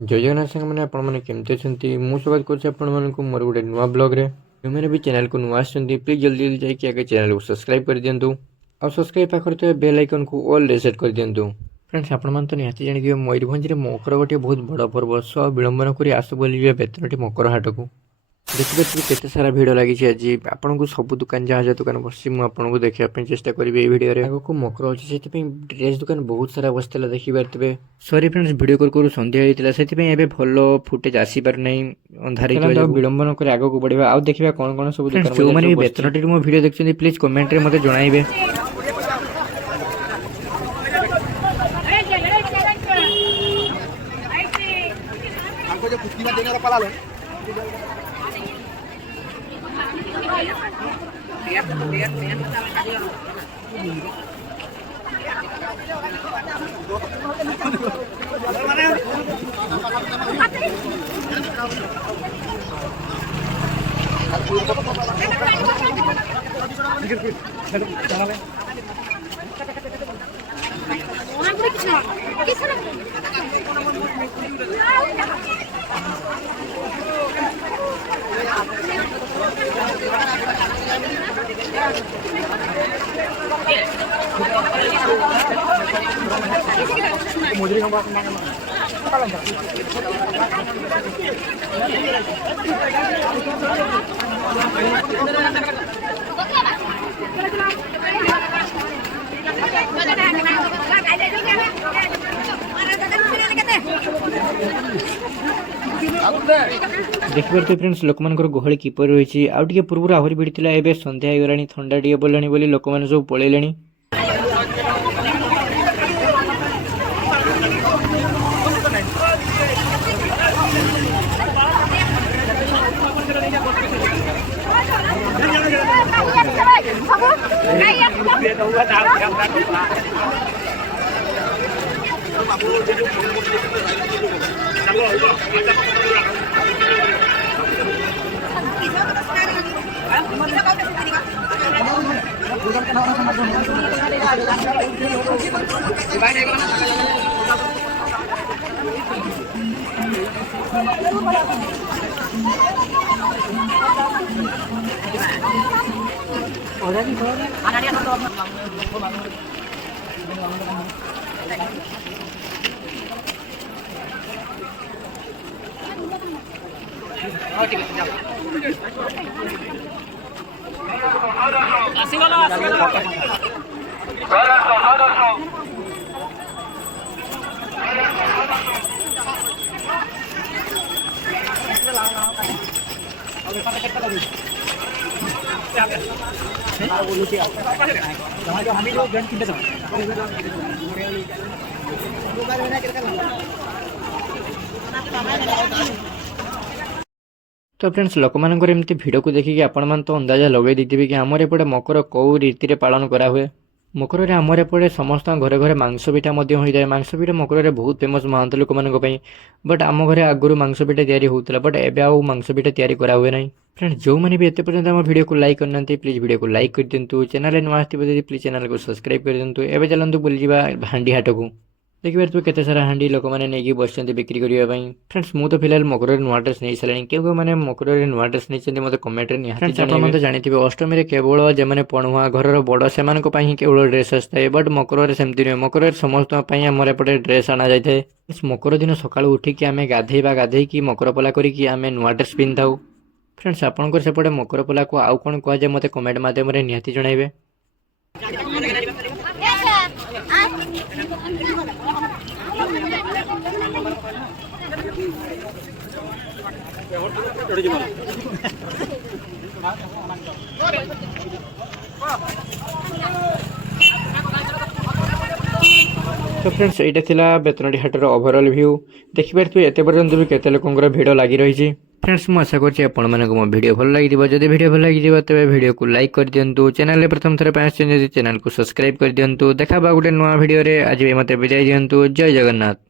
जय जगन्नाथ सांग मैंने आपण मैंने केमती अच्छा मुझे स्वागत कर मोर गोटे नुआ ब्लॉग रे मैंने भी चैनल को नुआ आसछंती प्लीज जल्दी जल्दी जाके आगे चैनल को सब्सक्राइब कर दिंतु और सब्सक्राइब पाखर तो बेल आइकन को ऑल रे सेट कर दिंतु। फ्रेंड्स आपण मन तो निहाती जानिथिबे मयूरभंज रे मकर गोटे बहुत बड़ पर्व सो विलंबन करी आसु बोलिबे बेतनटी मकर हाट को देखिए केते सारा भिड़ लगी आज आपन को सब दुकान जहाँ जहाँ दुकान बस मुझे देखा चेष्टा करी भिडियो आगे को मकर अच्छे से ड्रेस दुकान बहुत सारा बसला देखिपारे सॉरी फ्रेंड्स वीडियो करू संध्या होता से भल फुटेज आसपार ना अंधार विलंबन कर आग को बढ़ा आउ देखा कौन कौन सब जो मैंने बेतनटी मो वीडियो देखते प्लीज कमेंट रे मते जणाइबे। देखिए तो फ्रेंड्स लोक मान गहली किपर रही आउ टे पूर्व आहरी भिड़ी एवं संध्या होगा थंडा टे बोला बोली लोक मैंने सब पलैले। तो फ्रेंड्स लोक मानकर एमती भिड़ को देखिए आपण मान तो अंदाजा लगे देते कि आमर एपटे मकर कौ रीति पालन करा हुए। मकर रे आमर एपटे समस्त घरे घरे मांस पिठा होता है। मांस पिठा मकर रे बहुत फेमस महांत लोक मानी बट आम घरे आगुरी मांस पिठा तैयारी होता बट एबे आउ मांस पिठा तैयारी करा हुए ना। फ्रेंड्स जो मैंने भी एते पर्यंत आम वीडियो को लाइक करना प्लीज वीडियो को लाइक कर दिंतु चैनल नुआ आसो प्लीज चैनल को सब्सक्राइब कर दिंतु। एबे चलतु बुली जावा हांडी हाट को देखिए तो केते सारा हांडी लोक मैंने नहीं बस बिक्री करने। फ्रेंड्स मुझे तो फिलहाल मकर नुआ ड्रेस नहीं सारे क्यों मैंने मकर नुआ ड्रेस नहीं मतलब कमेंट निहाती जानते अष्टमी केवल जो पणुआ घर बड़ से केवल ड्रेस आए बट मकर सेमती नुहे मकर समस्त आमर एपटे ड्रेस आना जाए। मकर दिन सका उठिकी आम गाधेबा गाधेकी मकर पला करी आम नुआ ड्रेस पिंध था। फ्रेंड्स आपंकर सेपटे मकर पला को आउ कौन कहुए मत कमेंट मध्यम निहाती जनइबे। तो फ्रेंड्स यहाँ थिला बेतनटी हाटर ओवरऑल व्यू देखिए एत पर्यंत भी केते लोकंर भिड़ लगी रही। फ्रेंड्स मु आशा करछि आपण मानक मो वीडियो भल लागि दिबो। जदि वीडियो भल लागि दिबो तबे वीडियो को लाइक कर दियंतु। चैनल रे प्रथम थरे पास चैनल को सब्सक्राइब कर दियंतु। देखा बा गुटे नवा वीडियो रे आज मते विदाय दियंतु। जय जगन्नाथ।